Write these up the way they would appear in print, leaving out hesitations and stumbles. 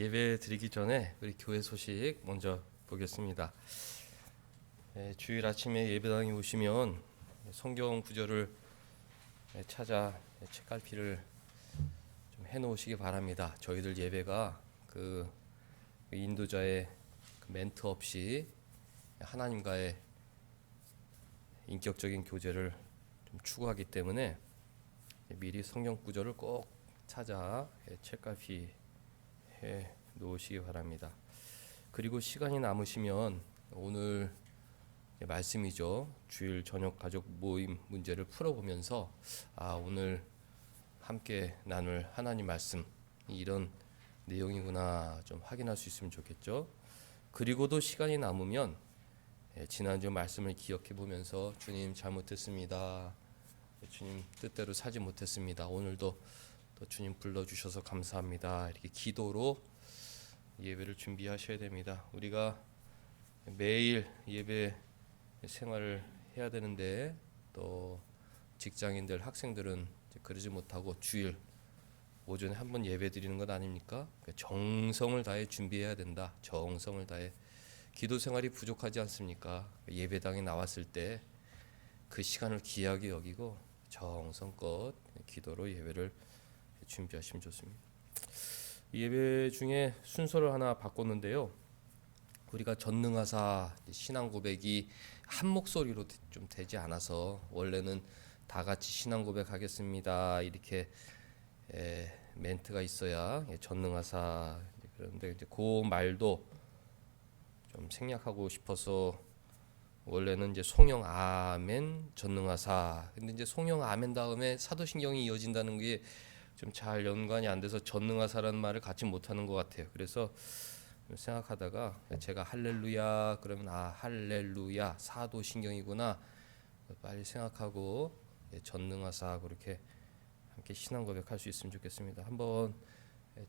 예배 드리기 전에 우리 교회 소식 먼저 보겠습니다. 주일 아침에 예배당에 오시면 성경 구절을 찾아 책갈피를 좀 해놓으시기 바랍니다. 저희들 예배가 그 인도자의 멘트 없이 하나님과의 인격적인 교제를 좀 추구하기 때문에 미리 성경 구절을 꼭 찾아 책갈피 해 놓으시기 바랍니다. 그리고 시간이 남으시면 오늘 말씀이죠. 주일 저녁 가족 모임 문제를 풀어보면서 오늘 함께 나눌 하나님 말씀 이런 내용이구나 좀 확인할 수 있으면 좋겠죠. 그리고도 시간이 남으면 지난주 말씀을 기억해 보면서 주님 잘못했습니다. 주님 뜻대로 살지 못했습니다. 오늘도 또 주님 불러주셔서 감사합니다. 이렇게 기도로 예배를 준비하셔야 됩니다. 우리가 매일 예배 생활을 해야 되는데 또 직장인들, 학생들은 그러지 못하고 주일 오전에 한 번 예배 드리는 것 아닙니까? 정성을 다해 준비해야 된다. 정성을 다해. 기도 생활이 부족하지 않습니까? 예배당에 나왔을 때 그 시간을 귀하게 여기고 정성껏 기도로 예배를 준비하시면 좋습니다. 예배 중에 순서를 하나 바꿨는데요. 우리가 전능하사 신앙 고백이 한 목소리로 좀 되지 않아서 원래는 다 같이 신앙 고백하겠습니다 이렇게 멘트가 있어야 전능하사, 그런데 이제 그 말도 좀 생략하고 싶어서 원래는 이제 송영 아멘 전능하사, 근데 이제 송영 아멘 다음에 사도신경이 이어진다는 게 좀 잘 연관이 안 돼서 전능하사라는 말을 같이 못하는 것 같아요. 그래서 생각하다가 제가 할렐루야 그러면 할렐루야 사도신경이구나 빨리 생각하고 전능하사 그렇게 함께 신앙 고백할 수 있으면 좋겠습니다. 한번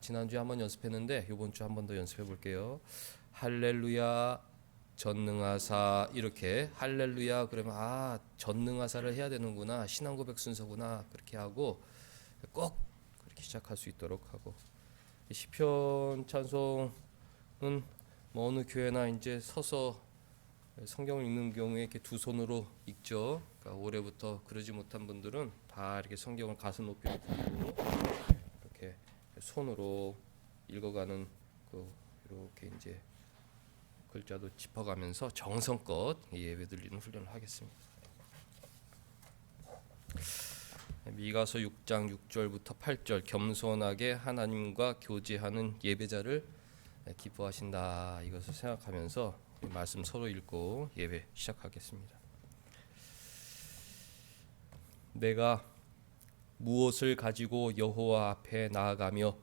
지난주에 한번 연습했는데 이번 주 한번 더 연습해 볼게요. 할렐루야 전능하사, 이렇게 할렐루야 그러면 전능하사를 해야 되는구나, 신앙 고백 순서구나, 그렇게 하고 꼭 그렇게 시작할 수 있도록 하고, 시편 찬송은 뭐 어느 교회나 이제 서서 성경을 읽는 경우에 이렇게 두 손으로 읽죠. 그러니까 올해부터 그러지 못한 분들은 다 이렇게 성경을 가슴 높이로 들고 이렇게 손으로 읽어가는 이렇게 이제 글자도 짚어가면서 정성껏 예배 드리는 훈련을 하겠습니다. 미가서 6장 6절부터 8절 겸손하게 하나님과 교제하는 예배자를 기뻐하신다, 이것을 생각하면서 말씀 서로 읽고 예배 시작하겠습니다. 내가 무엇을 가지고 여호와 앞에 나아가며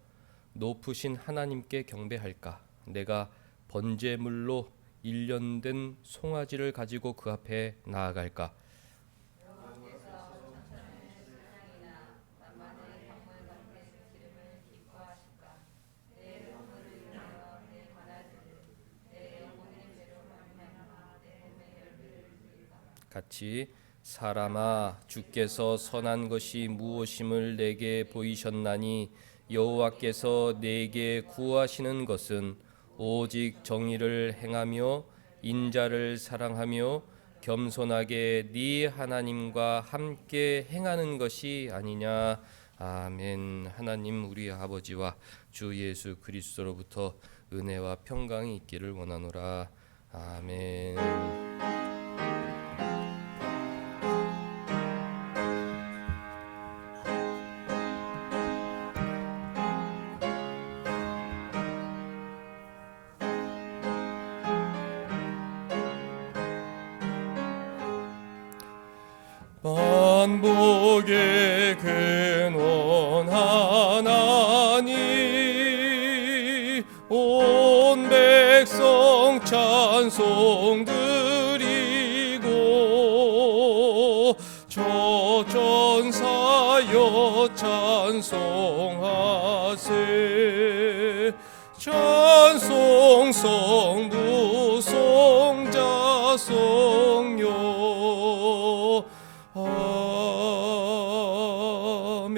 높으신 하나님께 경배할까? 내가 번제물로 일련된 송아지를 가지고 그 앞에 나아갈까? 같이 사람아 주께서 선한 것이 무엇임을 내게 보이셨나니 여호와께서 내게 구하시는 것은 오직 정의를 행하며 인자를 사랑하며 겸손하게 네 하나님과 함께 행하는 것이 아니냐. 아멘. 하나님 우리 아버지와 주 예수 그리스도로부터 은혜와 평강이 있기를 원하노라. 아멘. 만복의 근원 하나님 온 백성 찬송 드리고 저 전사여 찬송하세. 찬송 성부 성자 성녀 아멘.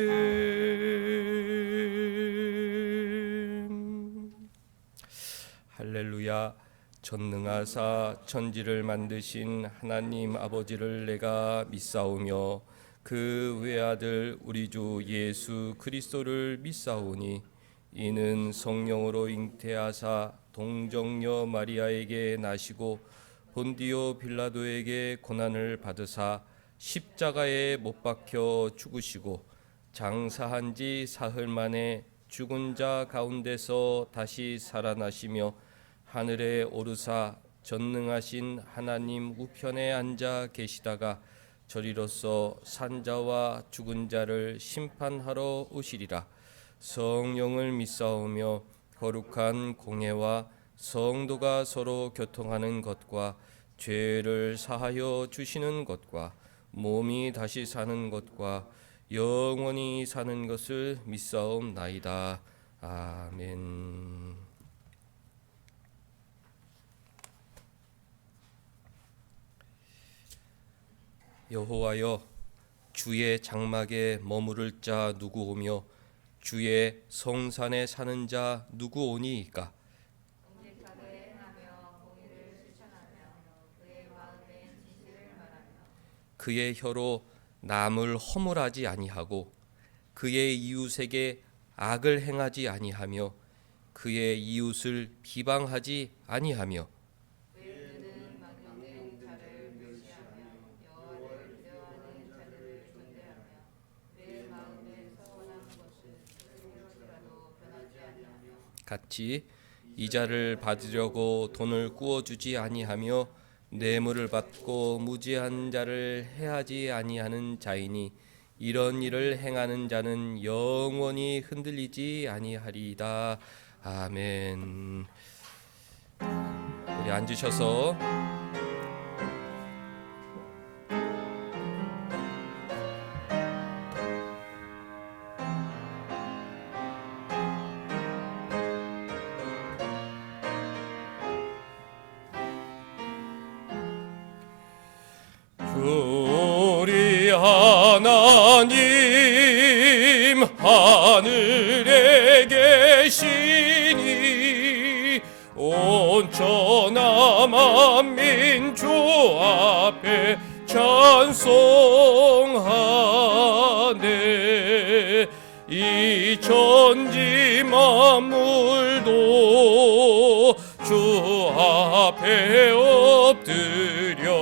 할렐루야. 전능하사 천지를 만드신 하나님 아버지를 내가 믿사오며 그 외아들 우리 주 예수 그리스도를 믿사오니 이는 성령으로 잉태하사 동정녀 마리아에게 나시고 본디오 빌라도에게 고난을 받으사 십자가에 못 박혀 죽으시고 장사한 지 사흘 만에 죽은 자 가운데서 다시 살아나시며 하늘에 오르사 전능하신 하나님 우편에 앉아 계시다가 저리로서 산자와 죽은 자를 심판하러 오시리라. 성령을 믿사오며 거룩한 공회와 성도가 서로 교통하는 것과 죄를 사하여 주시는 것과 몸이 다시 사는 것과 영원히 사는 것을 믿사옵나이다. 아멘. 여호와여, 주의 장막에 머무를 자 누구 오며 주의 성산에 사는 자 누구 오니이까? 그의 혀로 남을 허물하지 아니하고 그의 이웃에게 악을 행하지 아니하며 그의 이웃을 비방하지 아니하며 같이 이자를 받으려고 돈을 꾸어주지 아니하며 뇌물을 받고 무지한 자를 해하지 아니하는 자이니 이런 일을 행하는 자는 영원히 흔들리지 아니하리이다. 아멘. 우리 앉으셔서 우리 하나님 하늘에 계시니 온천하 만민 주 앞에 찬송하네. 이 천지 만물도 주 앞에 엎드려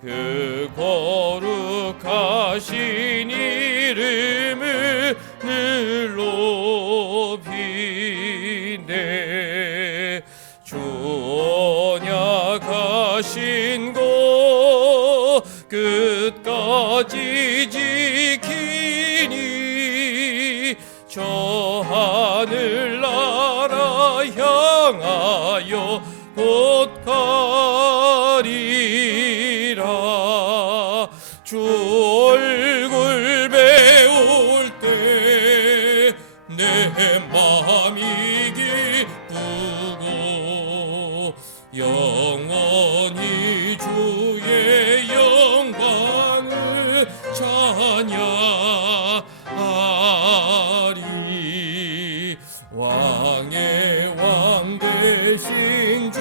그 거룩하신 이름을 늘 높이네. 주 언약하신 것 끝까지 지키니 저 하늘나라 향하여 곧 가리라. 주 얼굴 배울 때 내 마음이 기쁘고 영원히 주의 영광을 찬양하리. 왕의 왕 되신 주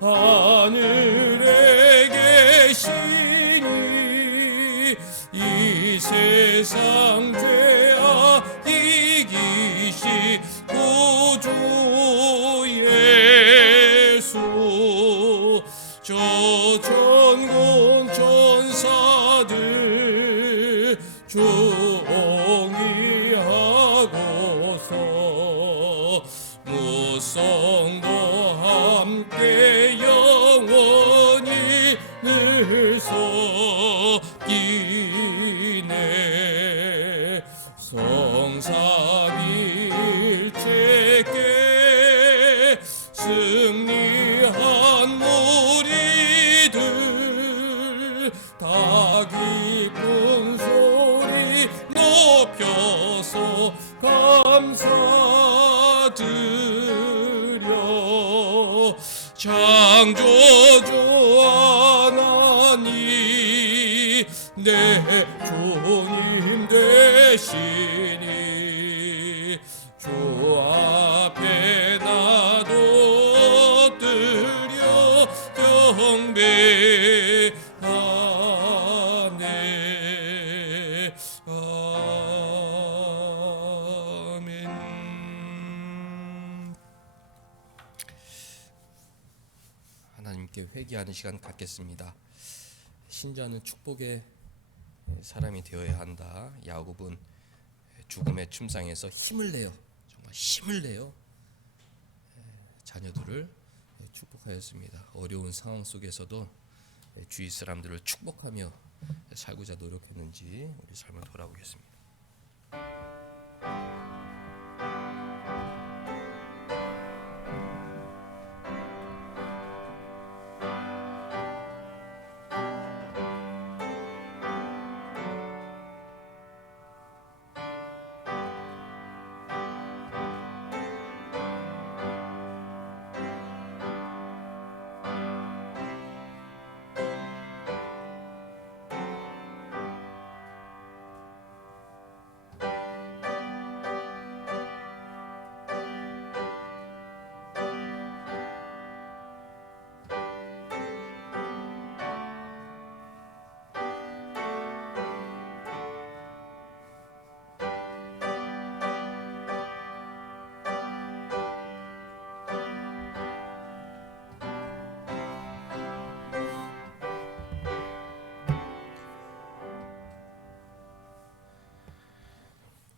하늘에 계시니 이 세상 죄악 이기시 구주 예수. 저 전공 천사들 조옹이하고서 무성도 함께 영원히 늘 섬기네. 성삼일체께 승리한 무리들 다 기쁜 소리 높여서 감사드려. 창조주 하나님 내 주님 되시니 주 앞에 아멘. 하나님께 회개하는 시간 갖겠습니다. 신자는 축복의 사람이 되어야 한다. 야곱은 죽음의 침상에서 힘을 내요. 정말 힘을 내요. 자녀들을 축복하였습니다. 어려운 상황 속에서도 주위 사람들을 축복하며 살고자 노력했는지 우리 삶을 돌아보겠습니다.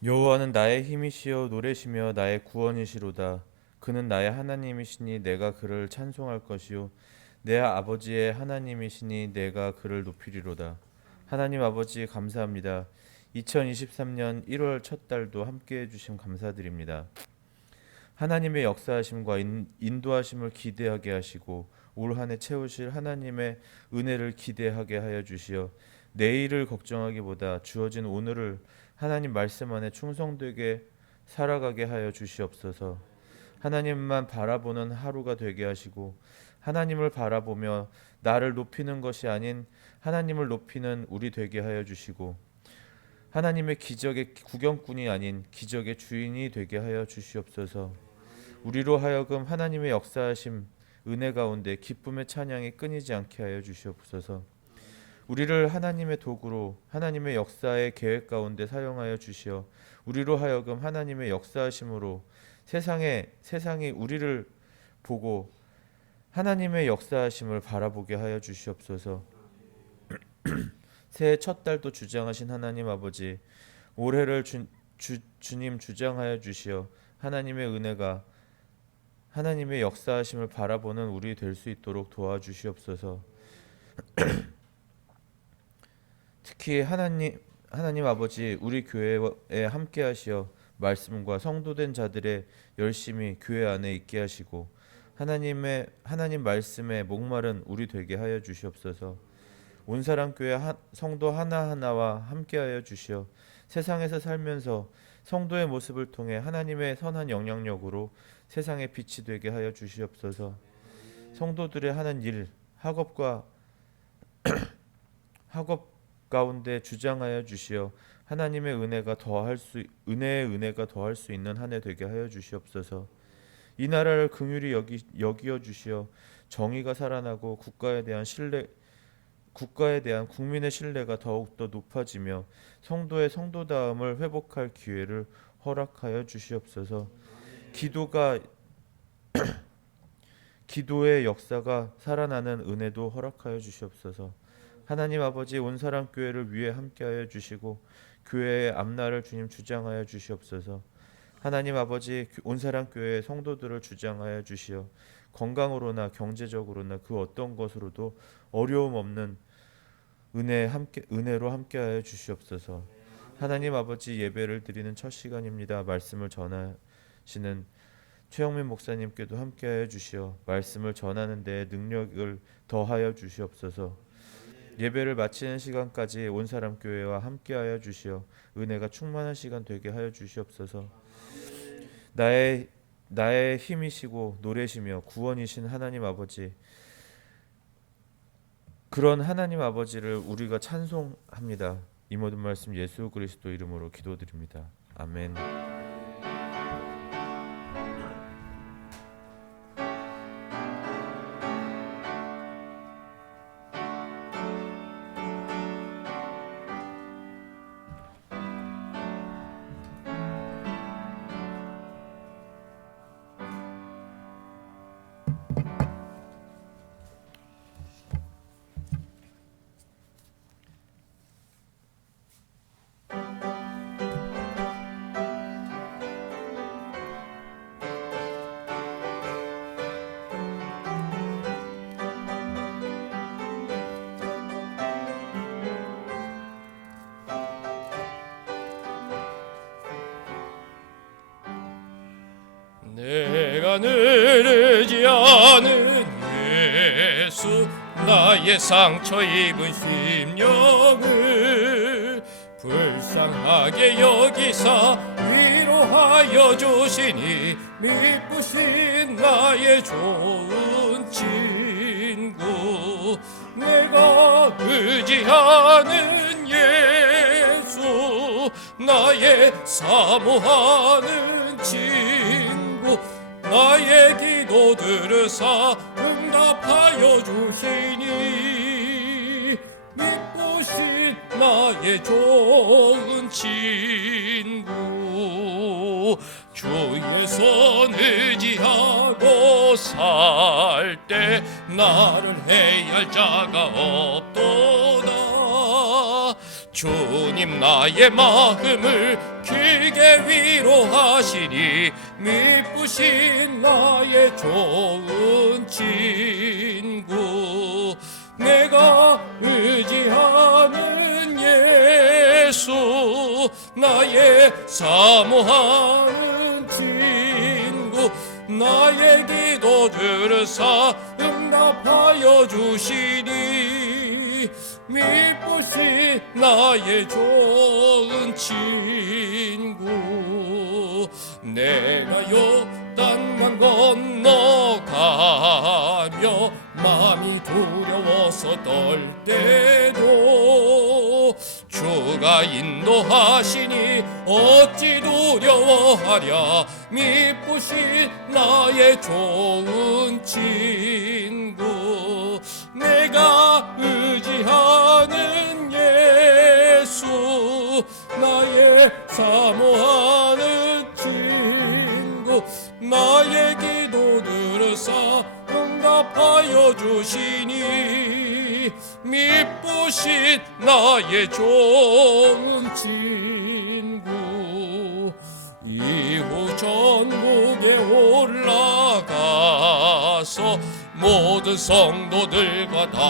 여호와는 나의 힘이시여 노래시며 나의 구원이시로다. 그는 나의 하나님이시니 내가 그를 찬송할 것이요 내 아버지의 하나님이시니 내가 그를 높이리로다. 하나님 아버지 감사합니다. 2023년 1월 첫 달도 함께해 주심 감사드립니다. 하나님의 역사하심과 인도하심을 기대하게 하시고 올 한 해 채우실 하나님의 은혜를 기대하게 하여 주시어 내일을 걱정하기보다 주어진 오늘을 하나님 말씀 안에 충성되게 살아가게 하여 주시옵소서. 하나님만 바라보는 하루가 되게 하시고 하나님을 바라보며 나를 높이는 것이 아닌 하나님을 높이는 우리 되게 하여 주시고 하나님의 기적의 구경꾼이 아닌 기적의 주인이 되게 하여 주시옵소서. 우리로 하여금 하나님의 역사하심 은혜 가운데 기쁨의 찬양이 끊이지 않게 하여 주시옵소서. 우리를 하나님의 도구로 하나님의 역사의 계획 가운데 사용하여 주시어 우리로 하여금 하나님의 역사하심으로 세상이 우리를 보고 하나님의 역사하심을 바라보게 하여 주시옵소서. 새해 첫 달도 주장하신 하나님 아버지, 올해를 주님 주장하여 주시어 하나님의 은혜가 하나님의 역사하심을 바라보는 우리 될 수 있도록 도와주시옵소서. 특히 하나님 아버지 우리 교회에 함께 하시어 말씀과 성도된 자들의 열심히 교회 안에 있게 하시고 하나님 말씀에 목마른 우리 되게 하여 주시옵소서. 온사람 교회 성도 하나하나와 함께 하여 주시어 세상에서 살면서 성도의 모습을 통해 하나님의 선한 영향력으로 세상의 빛이 되게 하여 주시옵소서. 성도들의 하는 일 학업 가운데 주장하여 주시어 하나님의 은혜의 은혜가 더할 수 있는 한 해 되게 하여 주시옵소서. 이 나라를 긍휼히 여기어 주시어 정의가 살아나고 국가에 대한 국민의 신뢰가 더욱더 높아지며 성도의 성도다움을 회복할 기회를 허락하여 주시옵소서. 기도의 역사가 살아나는 은혜도 허락하여 주시옵소서. 하나님 아버지 온사람 교회를 위해 함께하여 주시고 교회의 앞날을 주님 주장하여 주시옵소서. 하나님 아버지 온사람 교회의 성도들을 주장하여 주시어 건강으로나 경제적으로나 그 어떤 것으로도 어려움 없는 은혜로 함께하여 주시옵소서. 하나님 아버지 예배를 드리는 첫 시간입니다. 말씀을 전하시는 최영민 목사님께도 함께하여 주시어 말씀을 전하는 데 능력을 더하여 주시옵소서. 예배를 마치는 시간까지 온사람 교회와 함께하여 주시어 은혜가 충만한 시간 되게 하여 주시옵소서. 나의 힘이시고 노래시며 구원이신 하나님 아버지, 그런 하나님 아버지를 우리가 찬송합니다. 이 모든 말씀 예수 그리스도 이름으로 기도드립니다. 아멘. 내가 늘 의지하는 예수 나의 상처 입은 심령을 불쌍하게 여기사 위로하여 주시니 미쁘신 나의 좋은 친구 내가 의지하는 예수 나의 사모하는 친구 나의 기도 들으사 응답하여 주시니 미쁘신 나의 좋은 친구 주의 손 의지하고 살 때 나를 해할 자가 없도다 주님 나의 마음을 길게 위로하시니 미쁘신 나의 좋은 친구 내가 의지하는 예수 나의 사모하는 친구 나의 기도 들으사 응답하여 주시니 미쁘신 나의 좋은 친구 내가 요단강 건너가며 마음이 두려워서 떨 때도 주가 인도하시니 어찌 두려워하랴 미쁘신 나의 좋은 친구 내가 의지하는 예수 나의 사모하는 친구 나의 기도 들으사 응답하여 주시니 미쁘신 나의 좋은 친구 이후 전국에 올라가서 모든 성도들과 다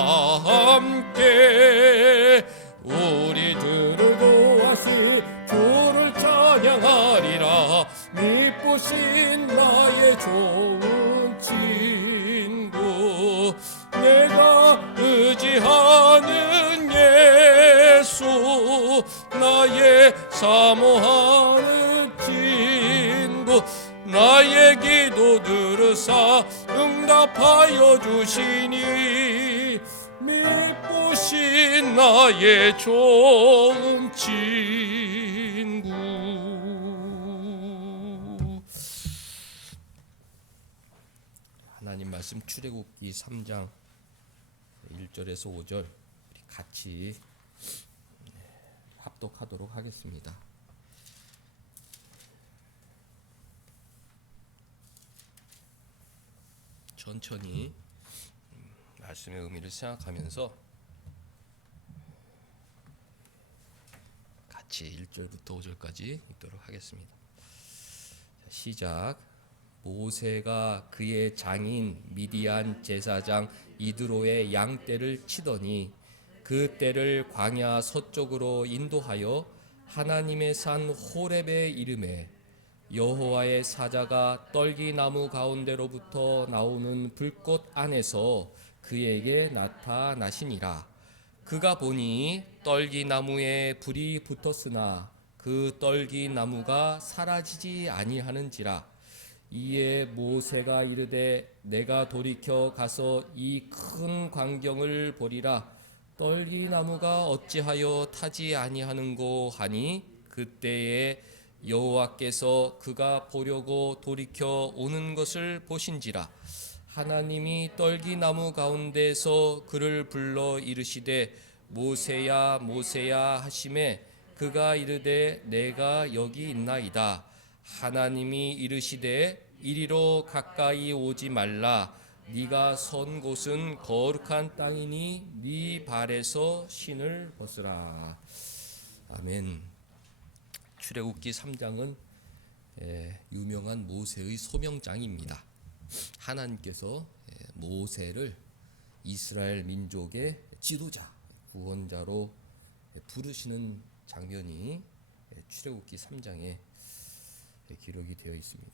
함께 우리들을 도와시 주를 찬양하리라 미쁘신 나의 좋은 친구 내가 의지하는 예수 나의 사모하는 친구 나의 기도 들으사 응답하여 주시니 미쁘신 나의 좋은 친구 하나님 말씀 출애굽기 3장 1절에서 5절 우리 같이 합독하도록 하겠습니다. 천천히 말씀의 의미를 생각하면서 같이 1절부터 5절까지 읽도록 하겠습니다. 시작. 모세가 그의 장인 미디안 제사장 이드로의 양떼를 치더니 그 떼를 광야 서쪽으로 인도하여 하나님의 산 호렙에 이르매 여호와의 사자가 떨기나무 가운데로부터 나오는 불꽃 안에서 그에게 나타나시니라. 그가 보니 떨기나무에 불이 붙었으나 그 떨기나무가 사라지지 아니하는지라. 이에 모세가 이르되 내가 돌이켜 가서 이 큰 광경을 보리라. 떨기나무가 어찌하여 타지 아니하는고 하니 그때에 여호와께서 그가 보려고 돌이켜 오는 것을 보신지라. 하나님이 떨기나무 가운데서 그를 불러 이르시되 모세야 모세야 하시매 그가 이르되 내가 여기 있나이다. 하나님이 이르시되 이리로 가까이 오지 말라. 네가 선 곳은 거룩한 땅이니 네 발에서 신을 벗으라. 아멘. 출애굽기 3장은 유명한 모세의 소명장입니다. 하나님께서 모세를 이스라엘 민족의 지도자, 구원자로 부르시는 장면이 출애굽기 3장에 기록이 되어 있습니다.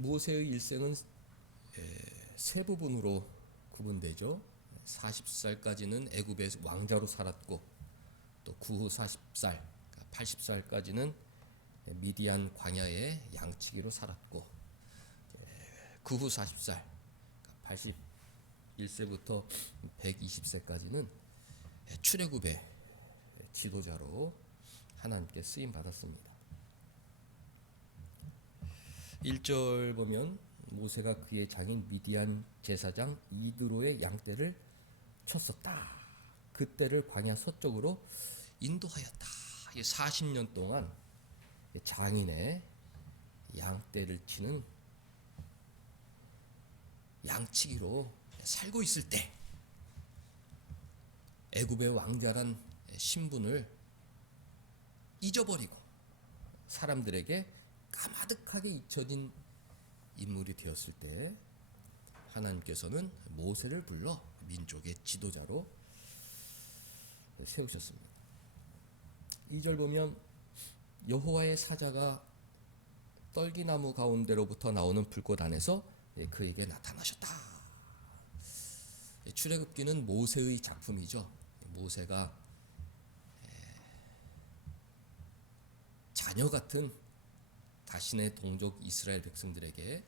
모세의 일생은 세 부분으로 구분되죠. 40살까지는 애굽의 왕자로 살았고, 또 그 후 40살, 80살까지는 미디안 광야의 양치기로 살았고, 그 후 40살, 81세부터 120세까지는 출애굽의 지도자로 하나님께 쓰임 받았습니다. 1절 보면 모세가 그의 장인 미디안 제사장 이드로의 양떼를 쳤었다. 그때를 광야 서쪽으로 인도하였다. 40년 동안 장인의 양떼를 치는 양치기로 살고 있을 때 애굽의 왕자란 신분을 잊어버리고 사람들에게 까마득하게 잊혀진 인물이 되었을 때 하나님께서는 모세를 불러 민족의 지도자로 세우셨습니다. 2절 보면 여호와의 사자가 떨기나무 가운데로부터 나오는 불꽃 안에서 그에게 나타나셨다. 출애굽기는 모세의 작품이죠. 모세가 자녀 같은 자신의 동족 이스라엘 백성들에게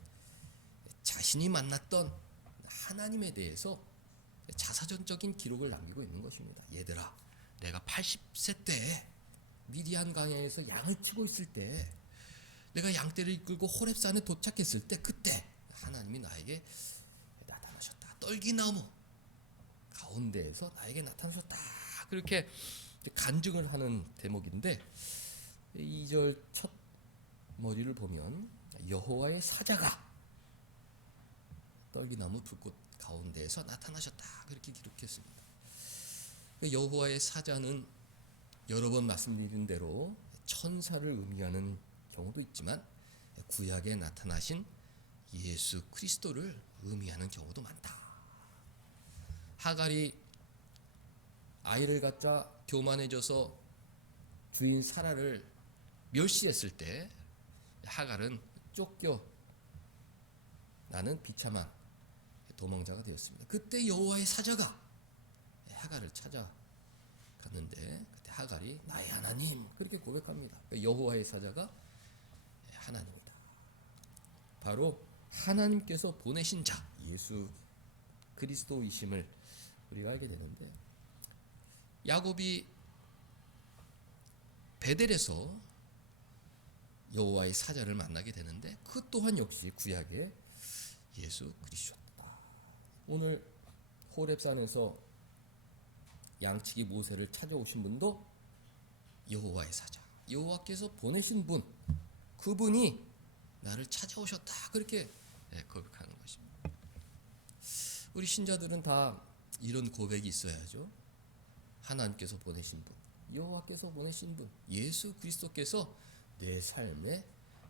자신이 만났던 하나님에 대해서 자사전적인 기록을 남기고 있는 것입니다. 얘들아, 내가 80세 때 미디안 광야에서 양을 치고 있을 때, 내가 양떼를 이끌고 호렙산에 도착했을 때, 그때 하나님이 나에게 나타나셨다. 떨기나무 가운데에서 나에게 나타나셨다. 그렇게 간증을 하는 대목인데, 2절 첫 머리를 보면 여호와의 사자가 떨기나무 불꽃 가운데에서 나타나셨다. 그렇게 기록했습니다. 여호와의 사자는 여러 번 말씀드린 대로 천사를 의미하는 경우도 있지만 구약에 나타나신 예수 그리스도를 의미하는 경우도 많다. 하갈이 아이를 갖자 교만해져서 주인 사라를 멸시했을 때 하갈은 쫓겨 나는 비참한 도망자가 되었습니다. 그때 여호와의 사자가 하갈을 찾아갔는데 그때 하갈이 나의 하나님 그렇게 고백합니다. 여호와의 사자가 하나님이다. 바로 하나님께서 보내신 자 예수 그리스도이심을 우리가 알게 되는데, 야곱이 베델에서 여호와의 사자를 만나게 되는데 그 또한 역시 구약의 예수 그리스도다. 오늘 호렙산에서 양치기 모세를 찾아오신 분도 여호와의 사자, 여호와께서 보내신 분, 그분이 나를 찾아오셨다. 그렇게 고백하는 것입니다. 우리 신자들은 다 이런 고백이 있어야죠. 하나님께서 보내신 분, 여호와께서 보내신 분, 예수 그리스도께서 내 삶에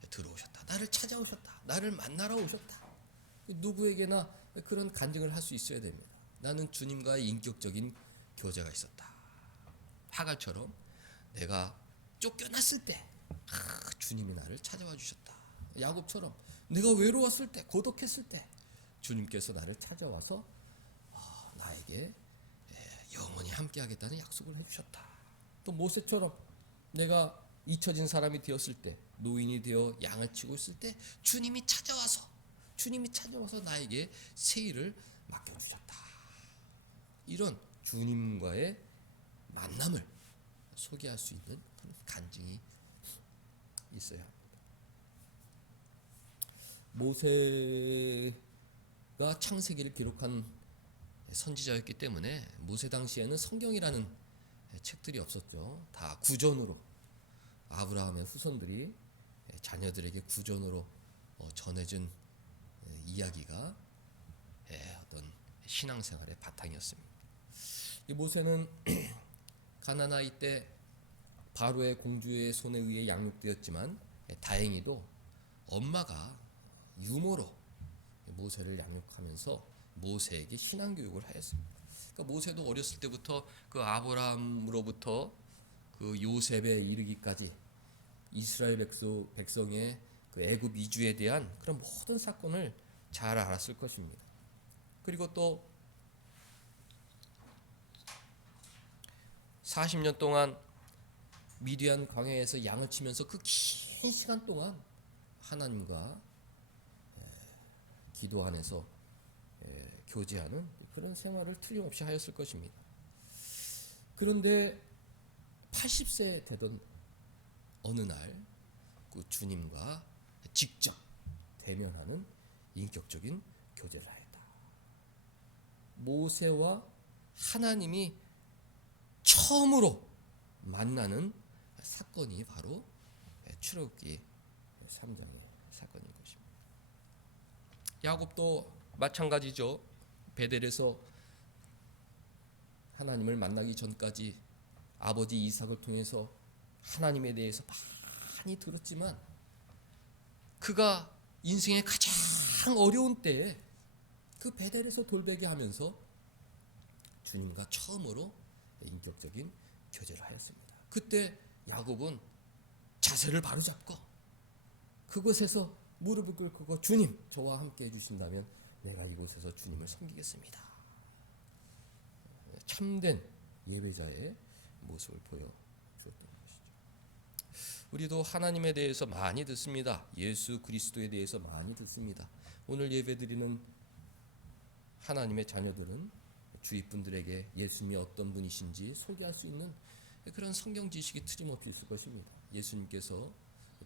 들어오셨다. 나를 찾아오셨다. 나를 만나러 오셨다. 누구에게나 그런 간증을 할 수 있어야 됩니다. 나는 주님과의 인격적인 교제가 있었다. 하갈처럼 내가 쫓겨났을 때 주님이 나를 찾아와 주셨다. 야곱처럼 내가 외로웠을 때, 고독했을 때 주님께서 나를 찾아와서 나에게 영원히 함께하겠다는 약속을 해주셨다. 또 모세처럼 내가 잊혀진 사람이 되었을 때, 노인이 되어 양을 치고 있을 때 주님이 찾아와서 나에게 새 일을 맡겨주셨다. 이런 주님과의 만남을 소개할 수 있는 그런 간증이 있어야 합니다. 모세가 창세기를 기록한 선지자였기 때문에 모세 당시에는 성경이라는 책들이 없었죠. 다 구전으로, 아브라함의 후손들이 자녀들에게 구전으로 전해준 이야기가 어떤 신앙생활의 바탕이었습니다. 이 모세는 가나안 때 바로의 공주의 손에 의해 양육되었지만 다행히도 엄마가 유모로 모세를 양육하면서 모세에게 신앙 교육을 하였습니다. 그러니까 모세도 어렸을 때부터 그 아브라함으로부터 그 요셉에 이르기까지 이스라엘 백성의 그 애굽 이주에 대한 그런 모든 사건을 잘 알았을 것입니다. 그리고 또 40년 동안 미디안 광야에서 양을 치면서 그 긴 시간 동안 하나님과 기도 안에서 교제하는 그런 생활을 틀림없이 하였을 것입니다. 그런데 80세 되던 어느 날 그 주님과 직접 대면하는 인격적인 교제를 하였다. 모세와 하나님이 처음으로 만나는 사건이 바로 출애굽기 3장의 사건인 것입니다. 야곱도 마찬가지죠. 베델에서 하나님을 만나기 전까지 아버지 이삭을 통해서 하나님에 대해서 많이 들었지만 그가 인생의 가장 어려운 때에 그 베델에서 돌베개 하면서 주님과 처음으로 인격적인 교제를 하였습니다. 그때 야곱은 자세를 바로잡고 그곳에서 무릎을 꿇고 주님 저와 함께 해주신다면 내가 이곳에서 주님을 섬기겠습니다. 참된 예배자의 모습을 보여주었던 것이죠. 우리도 하나님에 대해서 많이 듣습니다. 예수 그리스도에 대해서 많이 듣습니다. 오늘 예배드리는 하나님의 자녀들은 주위 분들에게 예수님이 어떤 분이신지 소개할 수 있는 그런 성경 지식이 틀림없이 있을 것입니다. 예수님께서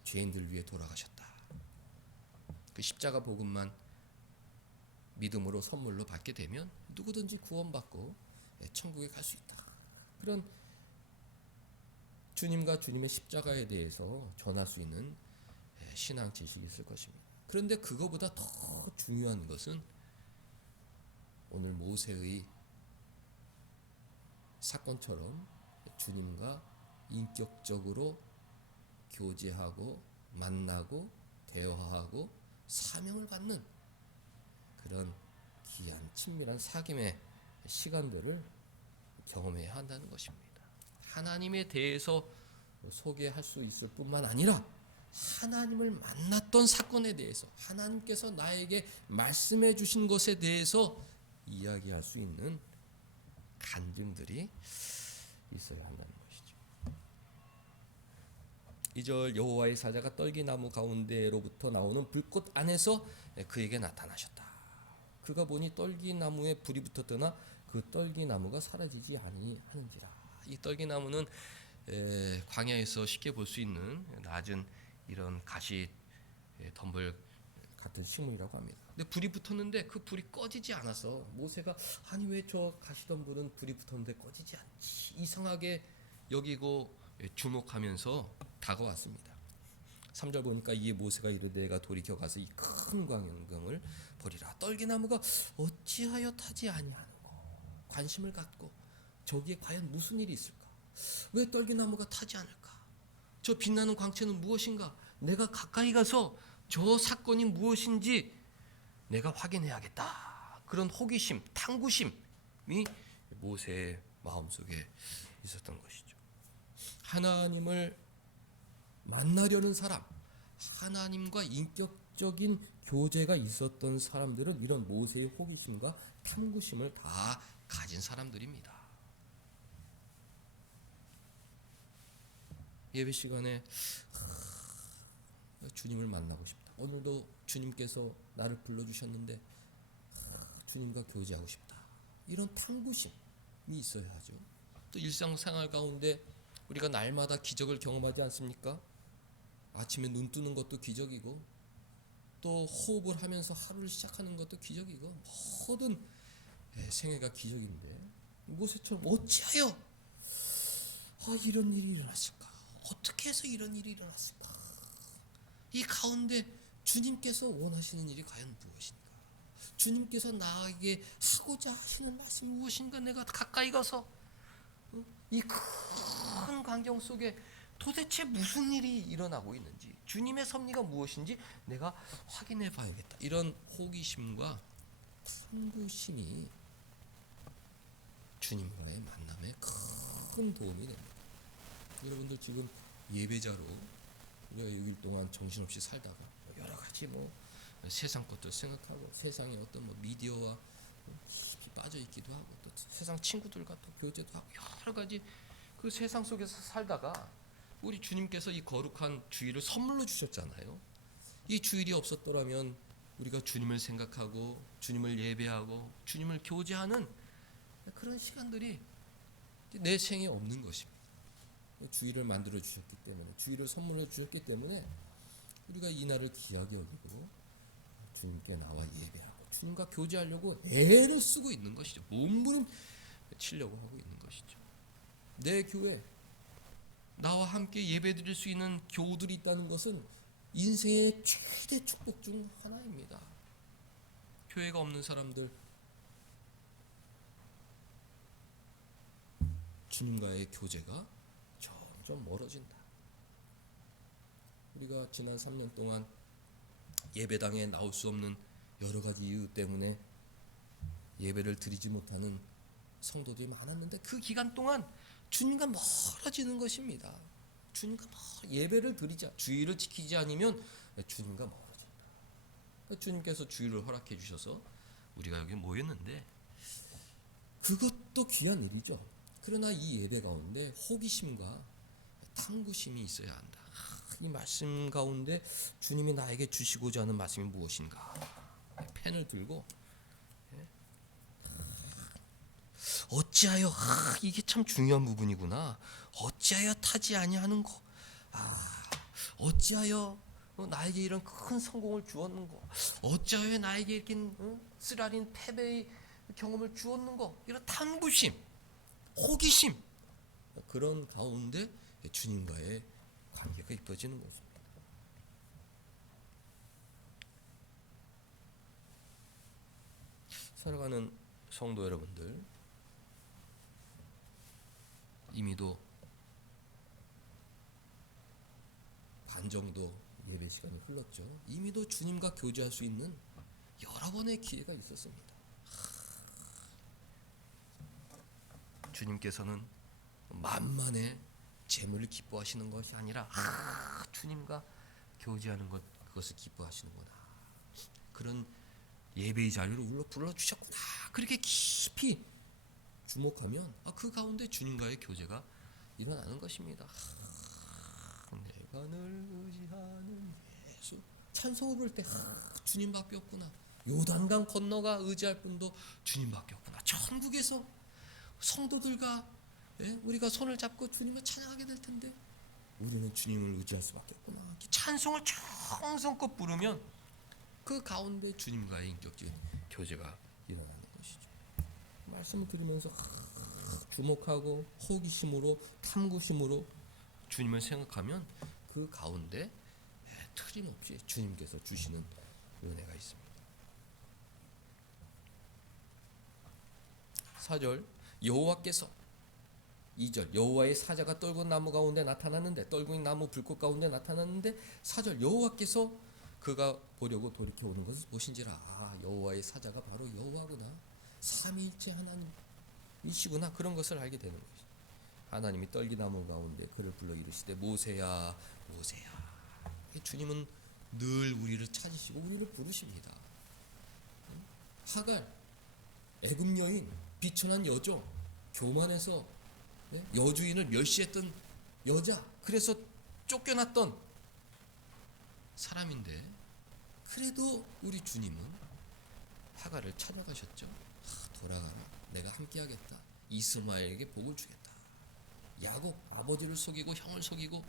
죄인들 위해 돌아가셨다. 그 십자가 복음만 믿음으로 선물로 받게 되면 누구든지 구원받고 천국에 갈 수 있다. 그런 주님과 주님의 십자가에 대해서 전할 수 있는 신앙 지식이 있을 것입니다. 그런데 그거보다 더 중요한 것은 오늘 모세의 사건처럼 주님과 인격적으로 교제하고 만나고 대화하고 사명을 받는 그런 귀한 친밀한 사귐의 시간들을 경험해야 한다는 것입니다. 하나님에 대해서 소개할 수 있을 뿐만 아니라 하나님을 만났던 사건에 대해서 하나님께서 나에게 말씀해 주신 것에 대해서 이야기할 수 있는 간증들이 있어야 한다는 것이죠. 2절 여호와의 사자가 떨기나무 가운데로부터 나오는 불꽃 안에서 그에게 나타나셨다. 그가 보니 떨기나무에 불이 붙었더나 그 떨기나무가 사라지지 아니하는지라. 이 떨기나무는 광야에서 쉽게 볼 수 있는 낮은 이런 가시 덤불 같은 식물이라고 합니다. 근데 불이 붙었는데 그 불이 꺼지지 않아서 모세가 아니 왜 저 가시덤불은 불이 붙었는데 꺼지지 않지 이상하게 여기고 주목하면서 다가왔습니다. 3절 보니까 이에 모세가 이르되 내가 돌이켜 가서 이 큰 광경을 보리라. 떨기나무가 어찌하여 타지 아니하는고 관심을 갖고 저기에 과연 무슨 일이 있을까? 왜 떨기나무가 타지 않을까? 저 빛나는 광채는 무엇인가? 내가 가까이 가서 저 사건이 무엇인지 내가 확인해야겠다. 그런 호기심, 탐구심이 모세의 마음속에 있었던 것이죠. 하나님을 만나려는 사람, 하나님과 인격적인 교제가 있었던 사람들은 이런 모세의 호기심과 탐구심을 다 가진 사람들입니다. 예배 시간에 주님을 만나고 싶다. 오늘도 주님께서 나를 불러주셨는데 주님과 교제하고 싶다. 이런 탐구심이 있어야 하죠. 또 일상생활 가운데 우리가 날마다 기적을 경험하지 않습니까? 아침에 눈 뜨는 것도 기적이고 또 호흡을 하면서 하루를 시작하는 것도 기적이고 모든 생애가 기적인데 모세처럼 어찌하여 이런 일이 일어났을까? 어떻게 해서 이런 일이 일어났을까? 이 가운데 주님께서 원하시는 일이 과연 무엇인가? 주님께서 나에게 하고자 하시는 말씀이 무엇인가? 내가 가까이 가서 이 큰 광경 속에 도대체 무슨 일이 일어나고 있는지 주님의 섭리가 무엇인지 내가 확인해 봐야겠다. 이런 호기심과 탐구심이 주님과의 만남에 큰 도움이 됩니다. 여러분들 지금 예배자로 우리가 6일 동안 정신없이 살다가 여러 가지 뭐 세상 것들 생각하고 세상의 어떤 뭐 미디어와 깊이 빠져 있기도 하고 또 세상 친구들과 또 교제도 하고 여러 가지 그 세상 속에서 살다가 우리 주님께서 이 거룩한 주일을 선물로 주셨잖아요. 이 주일이 없었더라면 우리가 주님을 생각하고 주님을 예배하고 주님을 교제하는 그런 시간들이 내 생에 없는 것입니다. 주일을 만들어 주셨기 때문에 주일을 선물로 주셨기 때문에 우리가 이 날을 귀하게 여기고 주님께 나와 예배하고 주님과 교제하려고 애를 쓰고 있는 것이죠. 몸부림치려고 하고 있는 것이죠. 내 교회 나와 함께 예배드릴 수 있는 교우들이 있다는 것은 인생의 최대 축복 중 하나입니다. 교회가 없는 사람들 주님과의 교제가 점점 멀어진다. 우리가 지난 3년 동안 예배당에 나올 수 없는 여러 가지 이유 때문에 예배를 드리지 못하는 성도들이 많았는데 그 기간 동안 주님과 멀어지는 것입니다. 주님과 예배를 드리자, 주일을 지키지 않으면 주님과 멀어진다. 주님께서 주일을 허락해 주셔서 우리가 여기 모였는데 그것도 귀한 일이죠. 그러나 이 예배 가운데 호기심과 탐구심이 있어야 한다. 이 말씀 가운데 주님이 나에게 주시고자 하는 말씀이 무엇인가? 펜을 들고 어찌하여 이게 참 중요한 부분이구나. 어찌하여 타지 아니하는 거. 어찌하여 나에게 이런 큰 성공을 주었는 거. 어찌하여 나에게 이렇게 쓰라린 패배의 경험을 주었는 거. 이런 탐구심, 호기심 그런 가운데 주님과의 관계가 이뻐지는 것입니다. 살아가는 성도 여러분들, 이미도 반 정도 예배 시간이 흘렀죠. 이미도 주님과 교제할 수 있는 여러 번의 기회가 있었습니다. 주님께서는 만만의 재물을 기뻐하시는 것이 아니라 주님과 교제하는 것, 그것을 기뻐하시는구나. 그런 예배의 자리를 불러주셨구나. 그렇게 깊이 주목하면 그 가운데 주님과의 교제가 일어나는 것입니다. 내가 늘 의지하는 예수. 찬송을 부를 때 주님밖에 없구나. 요단강 건너가 의지할 분도 주님밖에 없구나. 천국에서 성도들과 우리가 손을 잡고 주님을 찬양하게 될 텐데 우리는 주님을 의지할 수밖에 없구나. 찬송을 정성껏 부르면 그 가운데 주님과의 인격적인 교제가 일어나는 것이죠. 말씀을 들으면서 주목하고 호기심으로 탐구심으로 주님을 생각하면 그 가운데 틀림없이 주님께서 주시는 은혜가 있습니다. 4절 여호와께서 2절 여호와의 사자가 떨군 나무 가운데 나타났는데 떨군 나무 불꽃 가운데 나타났는데 4절 여호와께서 그가 보려고 돌이켜 오는 것은 무엇인지라. 여호와의 사자가 바로 여호와구나. 삼위일체 하나님이시구나. 그런 것을 알게 되는 것이죠. 하나님이 떨기나무 가운데 그를 불러 이르시되 모세야 모세야. 주님은 늘 우리를 찾으시고 우리를 부르십니다. 하갈 애굽 여인 비천한 여종 교만해서 여주인을 멸시했던 여자, 그래서 쫓겨났던 사람인데 그래도 우리 주님은 하갈을 찾아가셨죠. 돌아가라, 내가 함께하겠다. 이스마엘에게 복을 주겠다. 야곱 아버지를 속이고 형을 속이고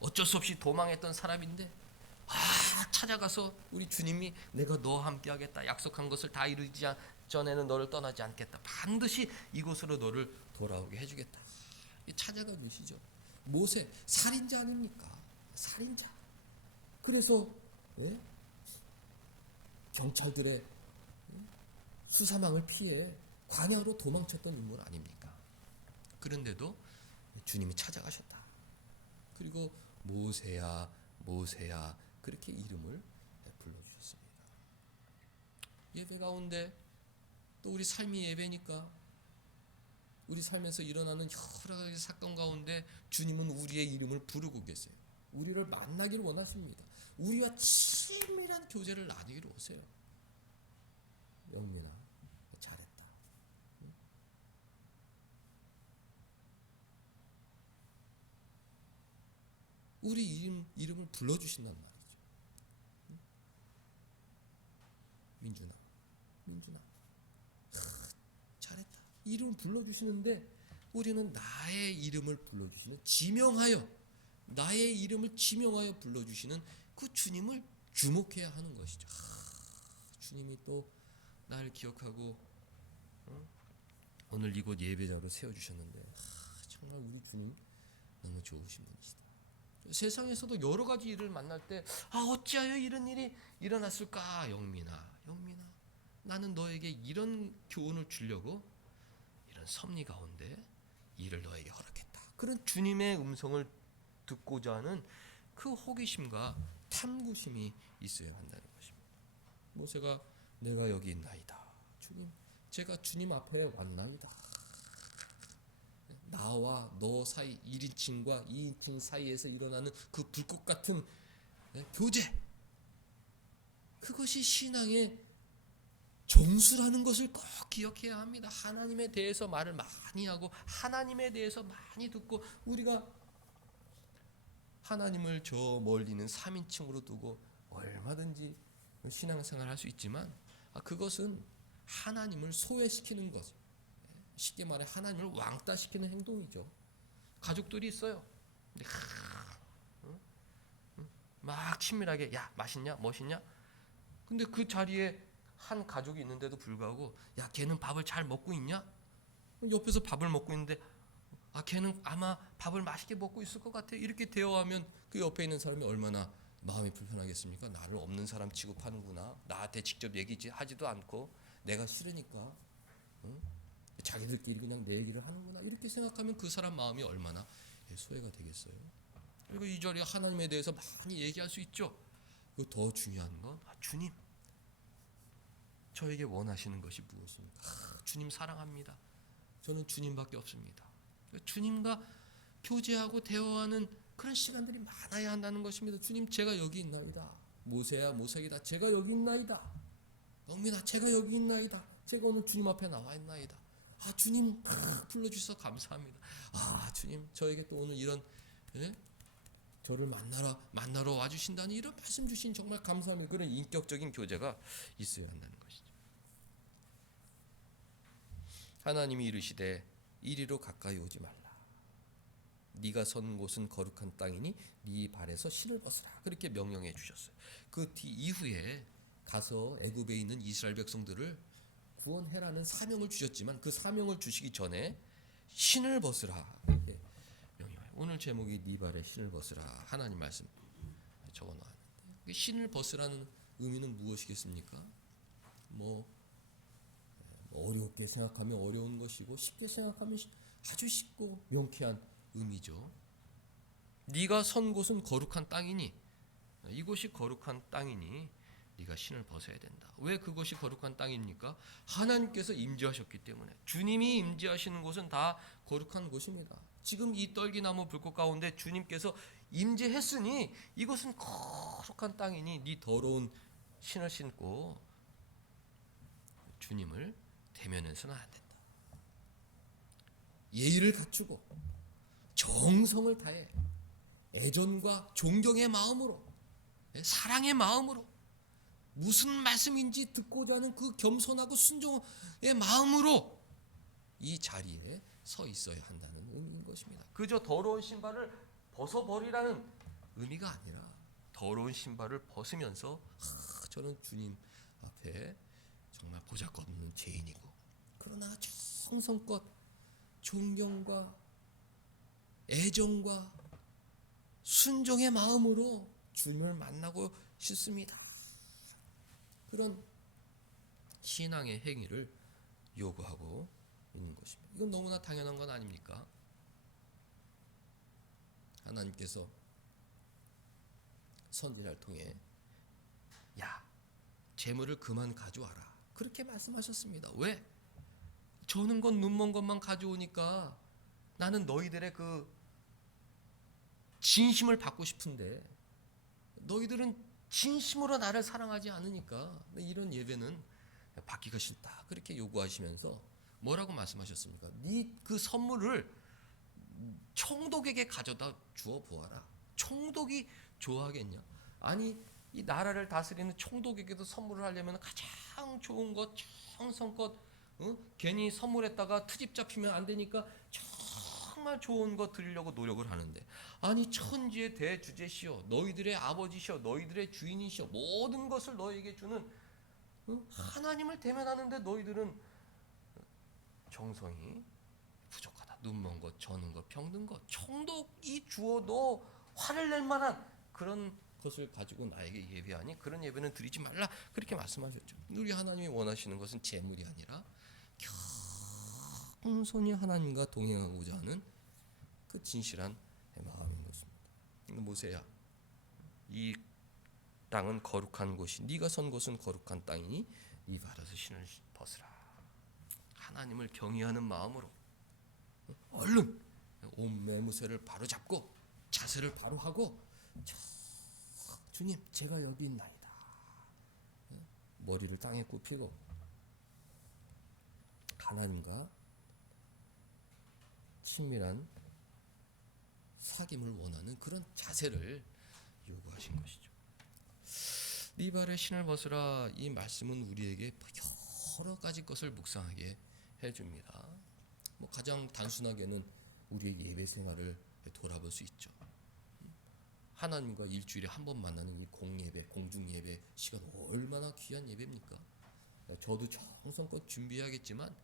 어쩔 수 없이 도망했던 사람인데 찾아가서 우리 주님이 내가 너와 함께하겠다. 약속한 것을 다 이루지 전에는 너를 떠나지 않겠다. 반드시 이곳으로 너를 돌아오게 해주겠다. 찾아가 계시죠. 모세 살인자 아닙니까? 살인자. 그래서 경찰들의 수사망을 피해 광야로 도망쳤던 인물 아닙니까? 그런데도 주님이 찾아가셨다. 그리고 모세야 모세야 그렇게 이름을 불러주셨습니다. 예배 가운데 또 우리 삶이 예배니까 우리 삶에서 일어나는 여러 가지 사건 가운데 주님은 우리의 이름을 부르고 계세요. 우리를 만나기를 원하십니다. 우리와 친밀한 교제를 나누기를 오세요. 영민아, 잘했다. 우리 이름을 불러주신단 말이죠. 민준아, 잘했다. 이름을 불러주시는데 우리는 나의 이름을 불러주시는, 나의 이름을 지명하여 불러주시는 그 주님을 주목해야 하는 것이죠. 주님이 또 나를 기억하고 오늘 이곳 예배자로 세워주셨는데 정말 우리 주님 너무 좋으신 분이시다. 세상에서도 여러 가지 일을 만날 때 어찌하여 이런 일이 일어났을까. 영민아, 나는 너에게 이런 교훈을 주려고 이런 섭리 가운데 일을 너에게 허락했다. 그런 주님의 음성을 듣고자 하는 그 호기심과 탐구심이 있어야 한다는 것입니다. 모세가 내가 여기 있나이다. 주님, 제가 주님 앞에 왔나이다. 나와 너 사이 1인칭과 2인칭 사이에서 일어나는 그 불꽃 같은 교제, 그것이 신앙의 정수라는 것을 꼭 기억해야 합니다. 하나님에 대해서 말을 많이 하고 하나님에 대해서 많이 듣고 우리가 하나님을 저 멀리는 3인칭으로 두고 얼마든지 신앙생활 할 수 있지만 그것은 하나님을 소외시키는 것, 쉽게 말해 하나님을 왕따시키는 행동이죠. 가족들이 있어요. 근데 막 친밀하게 야 맛있냐 멋있냐. 근데 그 자리에 한 가족이 있는데도 불구하고 야 걔는 밥을 잘 먹고 있냐? 옆에서 밥을 먹고 있는데 걔는 아마 밥을 맛있게 먹고 있을 것 같아. 이렇게 대화하면 그 옆에 있는 사람이 얼마나 마음이 불편하겠습니까? 나를 없는 사람 취급하는구나. 나한테 직접 얘기하지도 않고 내가 싫으니까 자기들끼리 그냥 내 얘기를 하는구나. 이렇게 생각하면 그 사람 마음이 얼마나 소외가 되겠어요. 그리고 이 자리에 하나님에 대해서 많이 얘기할 수 있죠. 그리고 더 중요한 건 주님, 저에게 원하시는 것이 무엇입니까? 주님 사랑합니다. 저는 주님밖에 없습니다. 주님과 교제하고 대화하는 그런 시간들이 많아야 한다는 것입니다. 주님, 제가 여기 있나이다. 모세야 모세기다. 제가 여기 있나이다. 영민아, 제가 여기 있나이다. 제가 오늘 주님 앞에 나와 있나이다. 주님 불러주셔서 감사합니다. 주님, 저에게 또 오늘 이런 저를 만나러 와주신다니 이런 말씀 주신 정말 감사합니다. 그런 인격적인 교제가 있어야 한다는 것이죠. 하나님이 이르시되 이리로 가까이 오지 말라. 네가 선 곳은 거룩한 땅이니 네 발에서 신을 벗으라. 그렇게 명령해 주셨어요. 그 이후에 가서 애굽에 있는 이스라엘 백성들을 구원해라는 사명을 주셨지만 그 사명을 주시기 전에 신을 벗으라. 명령해요. 오늘 제목이 네 발에 신을 벗으라. 하나님 말씀 적어놨는데 신을 벗으라는 의미는 무엇이겠습니까? 어렵게 생각하면 어려운 것이고 쉽게 생각하면 아주 쉽고 명쾌한 의미죠. 네가 선 곳은 거룩한 땅이니 이곳이 거룩한 땅이니 네가 신을 벗어야 된다. 왜 그것이 거룩한 땅입니까? 하나님께서 임재하셨기 때문에. 주님이 임재하시는 곳은 다 거룩한 곳입니다. 지금 이 떨기나무 불꽃 가운데 주님께서 임재했으니 이것은 거룩한 땅이니 네 더러운 신을 신고 주님을 대면해서는 안 된다. 예의를 갖추고 정성을 다해 애전과 존경의 마음으로, 사랑의 마음으로, 무슨 말씀인지 듣고자 하는 그 겸손하고 순종의 마음으로 이 자리에 서 있어야 한다는 의미인 것입니다. 그저 더러운 신발을 벗어버리라는 의미가 아니라 더러운 신발을 벗으면서 저는 주님 앞에 정말 보잘것없는 죄인이고 그러나 정성껏 존경과 애정과 순종의 마음으로 주님을 만나고 싶습니다. 그런 신앙의 행위를 요구하고 있는 것입니다. 이건 너무나 당연한 건 아닙니까? 하나님께서 선지자를 통해 야, 재물을 그만 가져와라. 그렇게 말씀하셨습니다. 왜? 저는 것 눈먼 것만 가져오니까 나는 너희들의 그 진심을 받고 싶은데 너희들은 진심으로 나를 사랑하지 않으니까 이런 예배는 받기가 싫다. 그렇게 요구하시면서 뭐라고 말씀하셨습니까? 네 그 선물을 총독에게 가져다 주어 보아라. 총독이 좋아하겠냐? 아니 이 나라를 다스리는 총독에게도 선물을 하려면 가장 좋은 것, 정성껏 괜히 선물했다가 트집 잡히면 안 되니까 정말 좋은 것 드리려고 노력을 하는데, 아니 천지의 대주제시여 너희들의 아버지시여 너희들의 주인이시여 모든 것을 너희에게 주는 하나님을 대면하는데 너희들은 정성이 부족하다. 눈먼 것, 저는 것, 병든 것, 총독이 주어도 화를 낼 만한 그런 것을 가지고 나에게 예배하니 그런 예배는 드리지 말라. 그렇게 말씀하셨죠. 우리 하나님이 원하시는 것은 재물이 아니라 겸손히 하나님과 동행하고자 하는 그 진실한 마음인 것입니다. 모세야, 이 땅은 거룩한 곳이 네가 선 곳은 거룩한 땅이니 네 발에서 신을 벗으라. 하나님을 경외하는 마음으로 얼른 온 매무새를 바로 잡고 자세를 바로 하고, 주님 제가 여기 있나이다. 머리를 땅에 굽히고 하나님과 친밀한 사귐을 원하는 그런 자세를 요구하신 것이죠. 네 발에 신을 벗으라. 이 말씀은 우리에게 여러 가지 것을 묵상하게 해줍니다. 가장 단순하게는 우리의 예배 생활을 돌아볼 수 있죠. 하나님과 일주일에 한 번 만나는 이 공예배, 공중예배 시간 얼마나 귀한 예배입니까? 저도 정성껏 준비하겠지만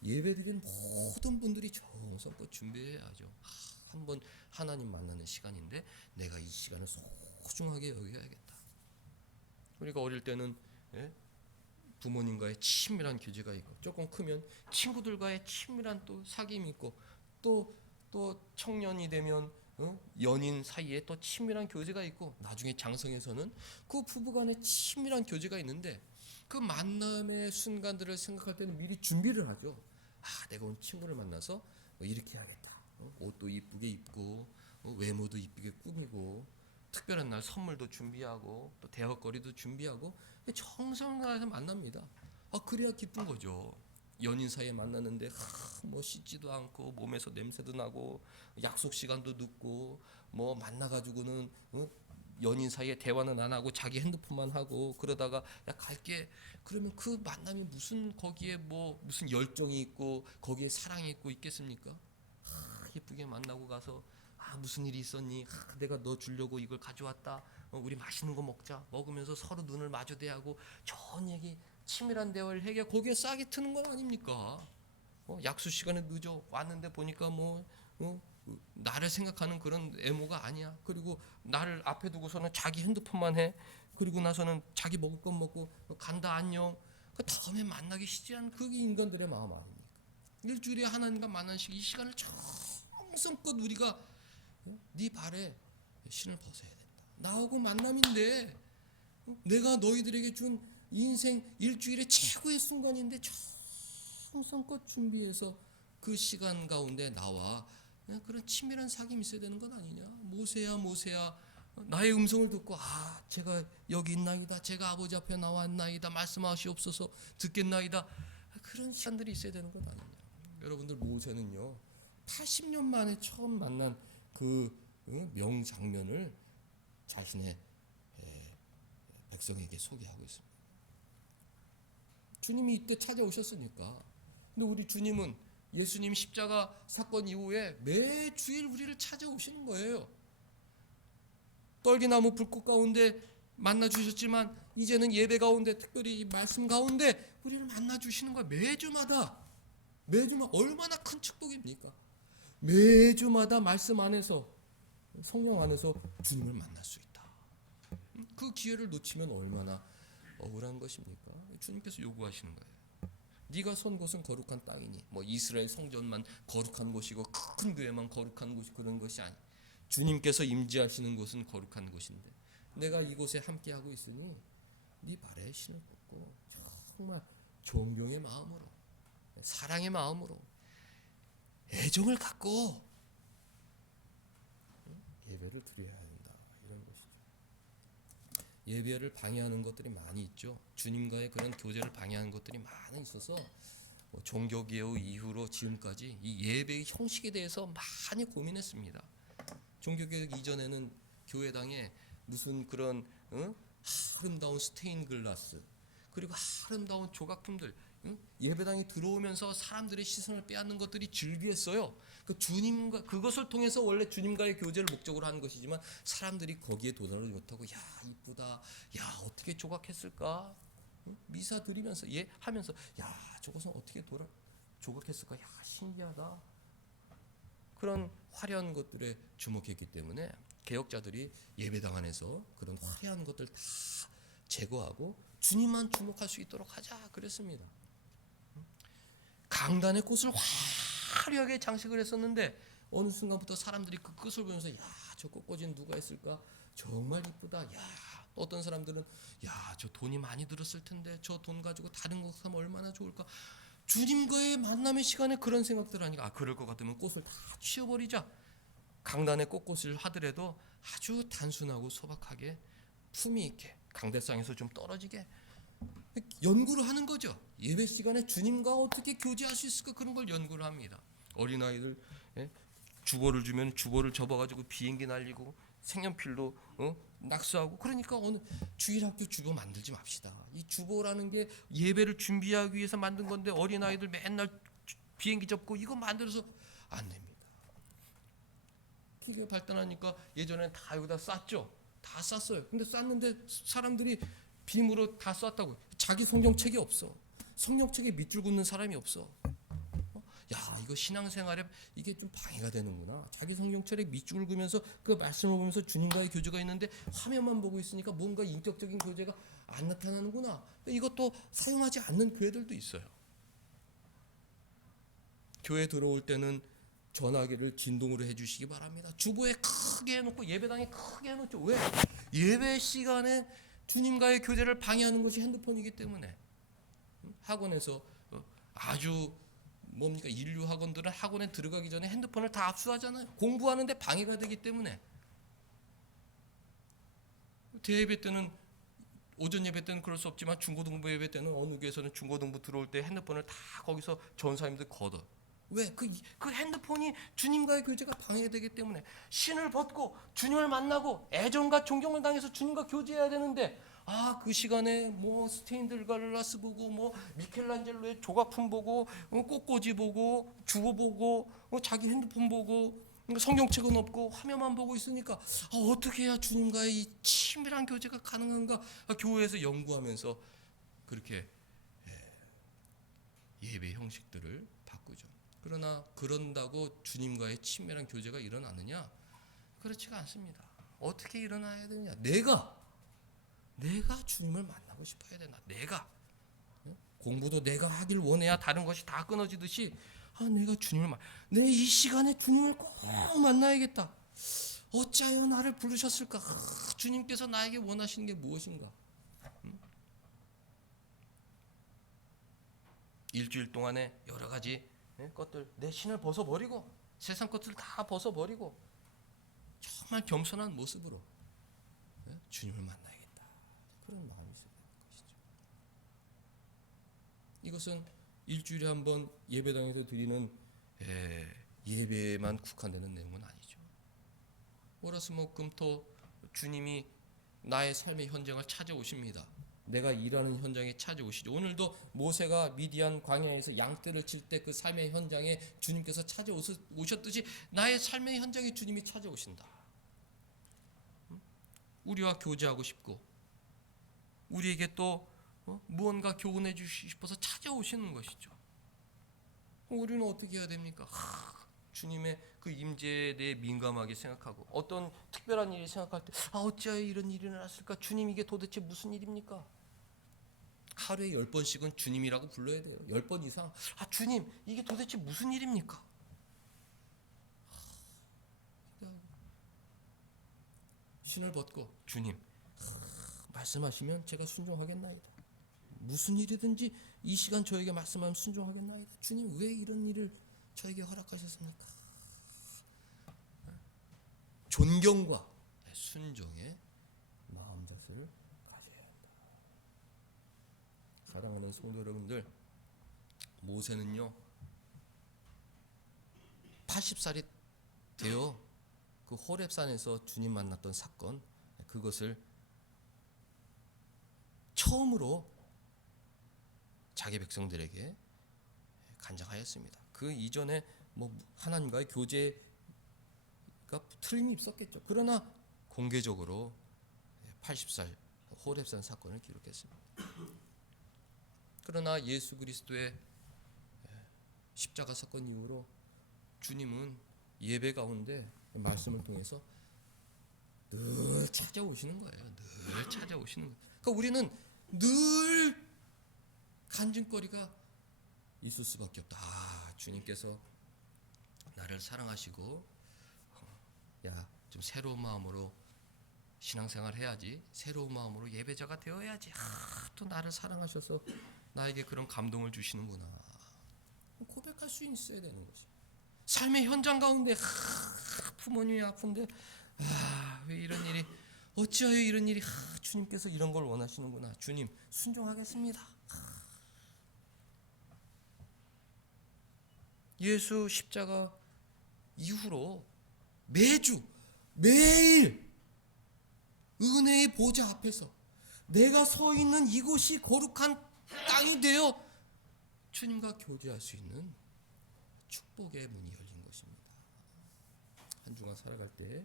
예배드리는 모든 분들이 정성껏 준비해야죠. 한번 하나님 만나는 시간인데 내가 이 시간을 소중하게 여겨야겠다. 우리가 어릴 때는 부모님과의 친밀한 교제가 있고, 조금 크면 친구들과의 친밀한 또 사귐이 있고, 또 청년이 되면 연인 사이에 또 친밀한 교제가 있고, 나중에 장성에서는 그 부부간의 친밀한 교제가 있는데, 그 만남의 순간들을 생각할 때는 미리 준비를 하죠. 내가 오늘 친구를 만나서 이렇게 해야겠다. 옷도 이쁘게 입고 외모도 이쁘게 꾸미고 특별한 날 선물도 준비하고 또 대화거리도 준비하고 정성을 다해서 만납니다. 그래야 기쁜 거죠. 연인 사이에 만났는데 뭐 씻지도 않고 몸에서 냄새도 나고 약속 시간도 늦고 만나가지고는 연인 사이에 대화는 안 하고 자기 핸드폰만 하고 그러다가 야 갈게 그러면 그 만남이 무슨 거기에 무슨 열정이 있고 거기에 사랑이 있고 있겠습니까? 예쁘게 만나고 가서 무슨 일이 있었니? 내가 너 주려고 이걸 가져왔다. 우리 맛있는 거 먹자. 먹으면서 서로 눈을 마주대하고 좋은 얘기, 치밀한 대화를 해야 거기에 싹이 트는 건 아닙니까? 약속 시간에 늦어 왔는데 보니까 나를 생각하는 그런 애모가 아니야. 그리고 나를 앞에 두고서는 자기 핸드폰만 해. 그리고 나서는 자기 먹을 건 먹고 간다 안녕. 그 다음에 만나기 쉽지 않은 그게 인간들의 마음 아닙니까? 일주일에 하나님과 만나는 이 시간을 정성껏 우리가 네 발에 신을 벗어야 된다. 나하고 만남인데 내가 너희들에게 준 인생 일주일의 최고의 순간인데 정성껏 준비해서 그 시간 가운데 나와 그런 친밀한 사귐이 있어야 되는 건 아니냐. 모세야 나의 음성을 듣고 제가 여기 있나이다. 제가 아버지 앞에 나왔나이다. 말씀하시옵소서 듣겠나이다. 그런 시간들이 있어야 되는 건 아니냐. 여러분들 모세는요 80년 만에 처음 만난 그 명장면을 자신의 백성에게 소개하고 있습니다. 주님이 이때 찾아오셨으니까. 근데 우리 주님은 예수님 십자가 사건 이후에 매주일 우리를 찾아오시는 거예요. 떨기나무 불꽃 가운데 만나 주셨지만 이제는 예배 가운데 특별히 이 말씀 가운데 우리를 만나 주시는 거예요. 매주마다 얼마나 큰 축복입니까? 매주마다 말씀 안에서 성령 안에서 주님을 만날 수 있다. 그 기회를 놓치면 얼마나 억울한 것입니까? 주님께서 요구하시는 거예요. 네가 선 곳은 거룩한 땅이니 이스라엘 성전만 거룩한 곳이고 큰 교회만 거룩한 곳이 그런 것이 아니. 주님께서 임재하시는 곳은 거룩한 곳인데 내가 이곳에 함께하고 있으니 네 발에 신을 벗고 정말 존경의 마음으로 사랑의 마음으로 애정을 갖고 예배를 예배를 드려야 된다. 이런 것이죠. 예배를 방해하는 것들이 많이 있죠. 주님과의 그런 교제를 방해하는 것들이 많이 있어서 종교개혁 이후로 지금까지 이 예배의 형식에 대해서 많이 고민했습니다. 종교개혁 이전에는 교회당에 무슨 그런 아름다운 스테인 글라스 그리고 아름다운 조각품들 예배당에 들어오면서 사람들의 시선을 빼앗는 것들이 즐비했어요. 그 주님과 그것을 통해서 원래 주님과의 교제를 목적으로 하는 것이지만 사람들이 거기에 도달을 못하고 야 이쁘다, 야 어떻게 조각했을까, 미사 드리면서 하면서 야 저것은 어떻게 조각했을까, 야 신기하다, 그런 화려한 것들에 주목했기 때문에 개혁자들이 예배당 안에서 그런 화려한 것들 다 제거하고 주님만 주목할 수 있도록 하자 그랬습니다. 강단의 꽃을 화려하게 장식을 했었는데 어느 순간부터 사람들이 그 꽃을 보면서 야 저 꽃꽂이는 누가 했을까, 정말 이쁘다, 야 어떤 사람들은 야 저 돈이 많이 들었을 텐데 저 돈 가지고 다른 거 사면 얼마나 좋을까, 주님과의 만남의 시간에 그런 생각들 하니까 그럴 것 같으면 꽃을 다 치워버리자. 강단의 꽃꽃을 하더라도 아주 단순하고 소박하게 품위 있게 강대상에서 좀 떨어지게 연구를 하는 거죠. 예배 시간에 주님과 어떻게 교제할 수 있을까, 그런 걸 연구를 합니다. 어린아이들 주보를 주면 주보를 접어가지고 비행기 날리고 색연필로 낙서하고, 그러니까 어느 주일학교 주보 만들지 맙시다. 이 주보라는 게 예배를 준비하기 위해서 만든 건데 어린아이들 맨날 비행기 접고 이거 만들어서 안 됩니다. 기계가 발달하니까 예전에는 다 여기다 쌌죠. 다 쌌어요. 근데 쌌는데 사람들이 빔으로 다 쌌다고. 자기 성경책이 없어. 성경책에 밑줄 긋는 사람이 없어. 야 이거 신앙생활에 이게 좀 방해가 되는구나. 자기 성경책에 밑줄을 그으면서 그 말씀을 보면서 주님과의 교제가 있는데 화면만 보고 있으니까 뭔가 인격적인 교제가 안 나타나는구나. 이것도 사용하지 않는 교회들도 있어요. 교회 들어올 때는 전화기를 진동으로 해주시기 바랍니다. 주보에 크게 해놓고 예배당에 크게 해놓죠. 왜? 예배 시간에 주님과의 교제를 방해하는 것이 핸드폰이기 때문에. 학원에서 아주 뭡니까, 인류 학원들은 학원에 들어가기 전에 핸드폰을 다 압수하잖아요. 공부하는데 방해가 되기 때문에. 대예배 때는, 오전 예배 때는 그럴 수 없지만 중고등부 예배 때는 어느 교회에서는 중고등부 들어올 때 핸드폰을 다 거기서 전사님들 걷어. 왜? 그 핸드폰이 주님과의 교제가 방해되기 때문에. 신을 벗고 주님을 만나고 애정과 존경을 당해서 주님과 교제해야 되는데 그 시간에 뭐 스테인들 갈라스 보고 뭐 미켈란젤로의 조각품 보고 꽃꽂이 보고 주보 보고 자기 핸드폰 보고 성경책은 없고 화면만 보고 있으니까 어떻게 해야 주님과의 이 친밀한 교제가 가능한가, 교회에서 연구하면서 그렇게 예배 형식들을 바꾸죠. 그러나 그런다고 주님과의 친밀한 교제가 일어나느냐? 그렇지가 않습니다. 어떻게 일어나야 되느냐? 내가 주님을 만나고 싶어야 된다. 내가 공부도 내가 하길 원해야 다른 것이 다 끊어지듯이 내가 내 이 시간에 주님을 꼭 만나야겠다. 어찌하여 나를 부르셨을까? 주님께서 나에게 원하시는 게 무엇인가? 일주일 동안에 여러 가지 것들, 내 신을 벗어버리고 세상 것들 다 벗어버리고 정말 겸손한 모습으로 주님을 만나야겠다. 그런 마음이 있어야 되는 것이죠. 이것은 일주일에 한 번 예배당에서 드리는 예배에만 국한되는 내용은 아니죠. 월화수목금토 주님이 나의 삶의 현장을 찾아오십니다. 내가 일하는 현장에 찾아오시죠. 오늘도 모세가 미디안 광야에서 양떼를 칠 때 그 삶의 현장에 주님께서 찾아오셨듯이 나의 삶의 현장에 주님이 찾아오신다. 우리와 교제하고 싶고 우리에게 또 무언가 교훈해 주시고 싶어서 찾아오시는 것이죠. 우리는 어떻게 해야 됩니까? 주님의 그 임재에 대해 민감하게 생각하고 어떤 특별한 일을 생각할 때 어찌하여 이런 일이 일어났을까? 주님 이게 도대체 무슨 일입니까? 하루에 10번씩은 주님이라고 불러야 돼요. 10번 이상. 주님 이게 도대체 무슨 일입니까? 신을 벗고 주님 말씀하시면 제가 순종하겠나이다. 무슨 일이든지 이 시간 저에게 말씀하면 순종하겠나이다. 주님 왜 이런 일을 저에게 허락하셨습니까? 존경과 순종의 마음젖을 가져야 한다. 사랑하는 성도 여러분들, 모세는요 80살이 되어 그 호렙산에서 주님 만났던 사건, 그것을 처음으로 자기 백성들에게 간증하였습니다. 그 이전에 뭐 하나님과의 교제가 틀림이 있었겠죠. 그러나 공개적으로 80살 호렙산 사건을 기록했습니다. 그러나 예수 그리스도의 십자가 사건 이후로 주님은 예배 가운데 말씀을 통해서 늘 찾아오시는 거예요. 늘 찾아오시는 거예요. 그러니까 우리는 늘 간증거리가 있을 수밖에 없다. 주님께서 나를 사랑하시고 야, 좀 새로운 마음으로 신앙생활 해야지, 새로운 마음으로 예배자가 되어야지, 또 나를 사랑하셔서 나에게 그런 감동을 주시는구나, 고백할 수 있어야 되는 거지. 삶의 현장 가운데 부모님이 아픈데 왜 이런 일이, 어찌하여 이런 일이, 주님께서 이런 걸 원하시는구나, 주님 순종하겠습니다. 예수 십자가 이후로 매주 매일 은혜의 보좌 앞에서 내가 서 있는 이곳이 거룩한 땅이 되어 주님과 교제할 수 있는 축복의 문이 열린 것입니다. 한 주간 살아갈 때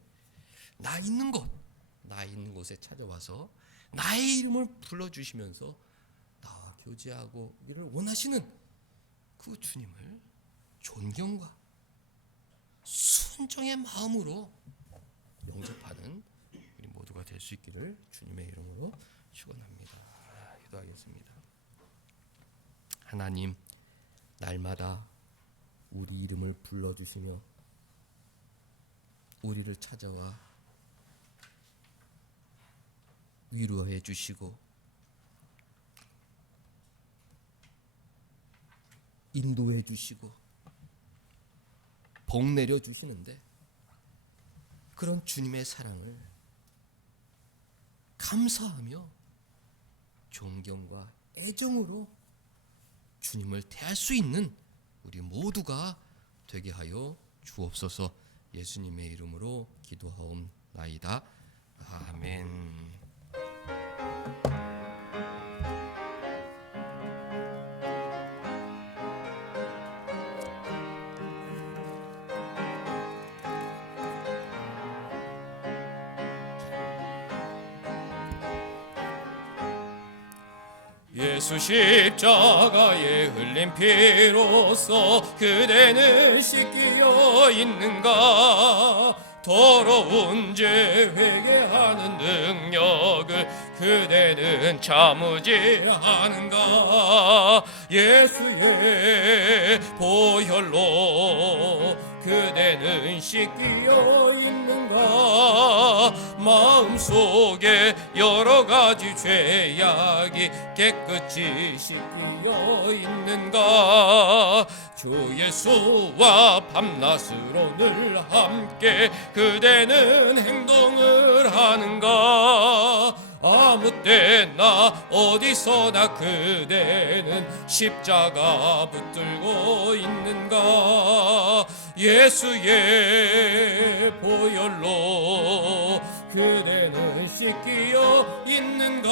나 있는 곳에 찾아와서 나의 이름을 불러주시면서 나와 교제하기를 원하시는 그 주님을 존경과 순종의 마음으로 영접하는 우리 모두가 될 수 있기를 주님의 이름으로 축원합니다. 기도하겠습니다. 하나님, 날마다 우리 이름을 불러주시며 우리를 찾아와 위로해 주시고 인도해 주시고 복 내려 주시는데, 그런 주님의 사랑을 감사하며 존경과 애정으로 주님을 대할 수 있는 우리 모두가 되게 하여 주옵소서. 예수님의 이름으로 기도하옵나이다. 아멘. 예수 십자가에 흘린 피로써 그대는 씻기어 있는가? 더러운 죄 회개하는 능력을 그대는 참으지 않은가? 예수의 보혈로 그대는 씻기어 있는가? 마음속에 여러 가지 죄악이 깨끗이 씻기어 있는가? 주 예수와 밤낮으로 늘 함께 그대는 행동을 하는가? 아무 때나 어디서나 그대는 십자가 붙들고 있는가? 예수의 보혈로 그대는 씻기어 있는가?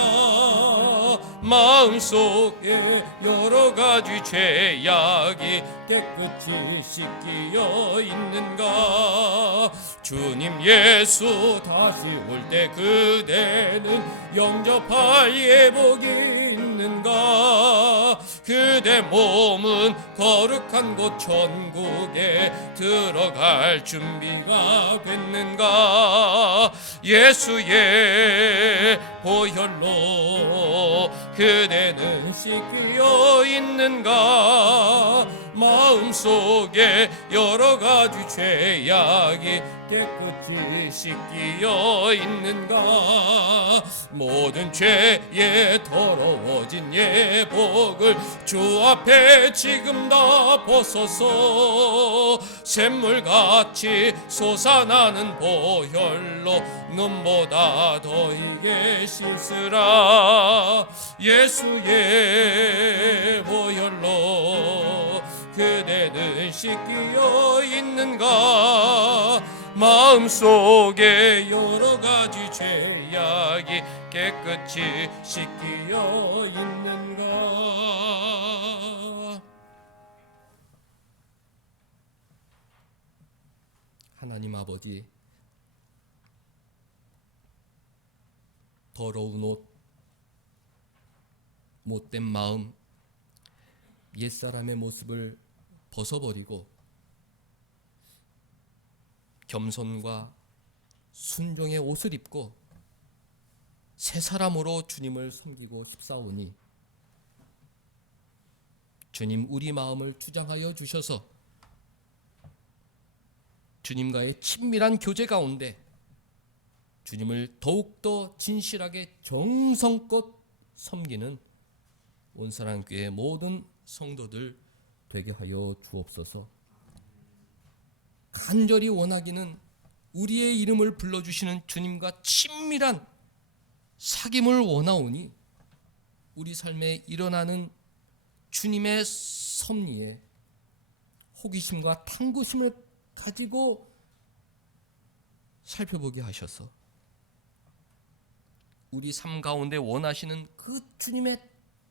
마음속에 여러 가지 죄악이 깨끗이 씻기어 있는가? 주님 예수 다시 올 때 그대는 영접할 예복이 있는가? 그대 몸은 거룩한 곳 천국에 들어갈 준비가 됐는가? 예수의 보혈로 그대는 씻기어 있는가? 마음속에 여러 가지 죄악이 깨끗이 씻기어 있는가. 모든 죄에 더러워진 예복을 주 앞에 지금 다 벗어서 샘물같이 솟아나는 보혈로 눈보다 더이게 씻으라. 예수의 보혈로 그대는 씻기어 있는가. 마음속에 여러 가지 죄악이 깨끗이 씻기어 있는가. 하나님 아버지, 더러운 옷, 못된 마음, 옛사람의 모습을 벗어버리고 겸손과 순종의 옷을 입고 새 사람으로 주님을 섬기고 싶사오니 주님, 우리 마음을 주장하여 주셔서 주님과의 친밀한 교제 가운데 주님을 더욱더 진실하게 정성껏 섬기는 온사랑교회 모든 성도들 되게 하여 주옵소서. 간절히 원하기는 우리의 이름을 불러주시는 주님과 친밀한 사귐을 원하오니 우리 삶에 일어나는 주님의 섭리에 호기심과 탐구심을 가지고 살펴보게 하셔서 우리 삶 가운데 원하시는 그 주님의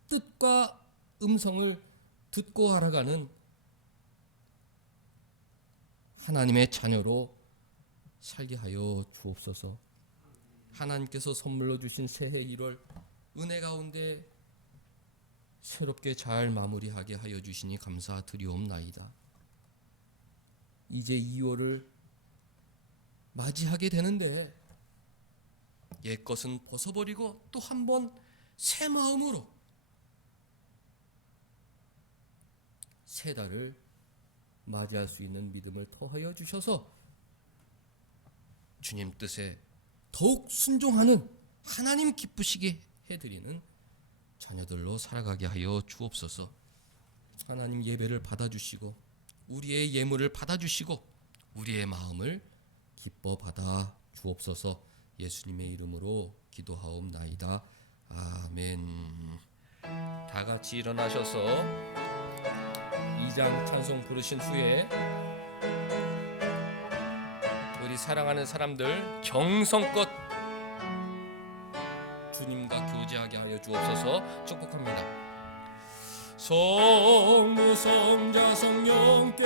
뜻과 음성을 듣고 알아가는 하나님의 자녀로 살게 하여 주옵소서. 하나님께서 선물로 주신 새해 1월 은혜 가운데 새롭게 잘 마무리하게 하여 주시니 감사드리옵나이다. 이제 2월을 맞이하게 되는데 옛것은 벗어버리고 또 한 번 새 마음으로 새 달을 맞이할 수 있는 믿음을 더하여 주셔서 주님 뜻에 더욱 순종하는 하나님 기쁘시게 해드리는 자녀들로 살아가게 하여 주옵소서. 하나님, 예배를 받아주시고 우리의 예물을 받아주시고 우리의 마음을 기뻐 받아 주옵소서. 예수님의 이름으로 기도하옵나이다. 아멘. 다 같이 일어나셔서 2장 찬송 부르신 후에 우리 사랑하는 사람들 정성껏 주님과 교제하게 하여 주옵소서. 축복합니다. 성부 성자 성령께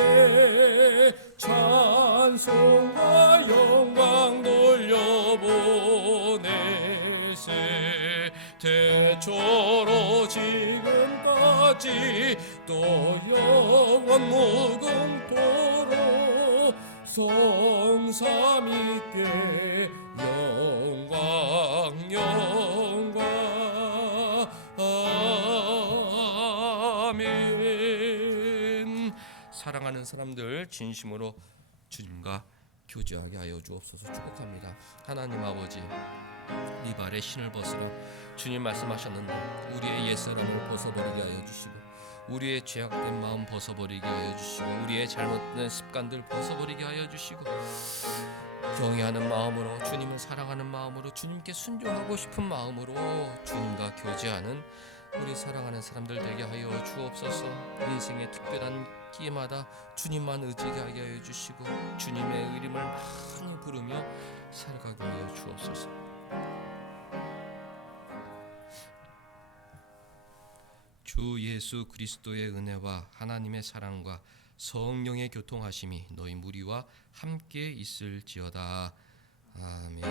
찬송과 영광 돌려보내세. 태초로 지금까지 또 영원 무궁토록 성삼위께 영광 영광. 아멘. 사랑하는 사람들 진심으로 주님과 교제하게 하여 주옵소서. 축복합니다. 하나님 아버지, 네 발에 신을 벗으라. 주님 말씀하셨는데 우리의 옛사람을 벗어버리게 하여 주시고 우리의 죄악된 마음 벗어버리게 하여 주시고 우리의 잘못된 습관들 벗어버리게 하여 주시고 경외하는 마음으로, 주님을 사랑하는 마음으로, 주님께 순종하고 싶은 마음으로 주님과 교제하는 우리 사랑하는 사람들 되게 하여 주옵소서. 인생의 특별한 기회마다 주님만 의지하게 하여 주시고 주님의 이름을 많이 부르며 살아가게 하여 주옵소서. 주 예수 그리스도의 은혜와 하나님의 사랑과 성령의 교통하심이 너희 무리와 함께 있을지어다. 아멘.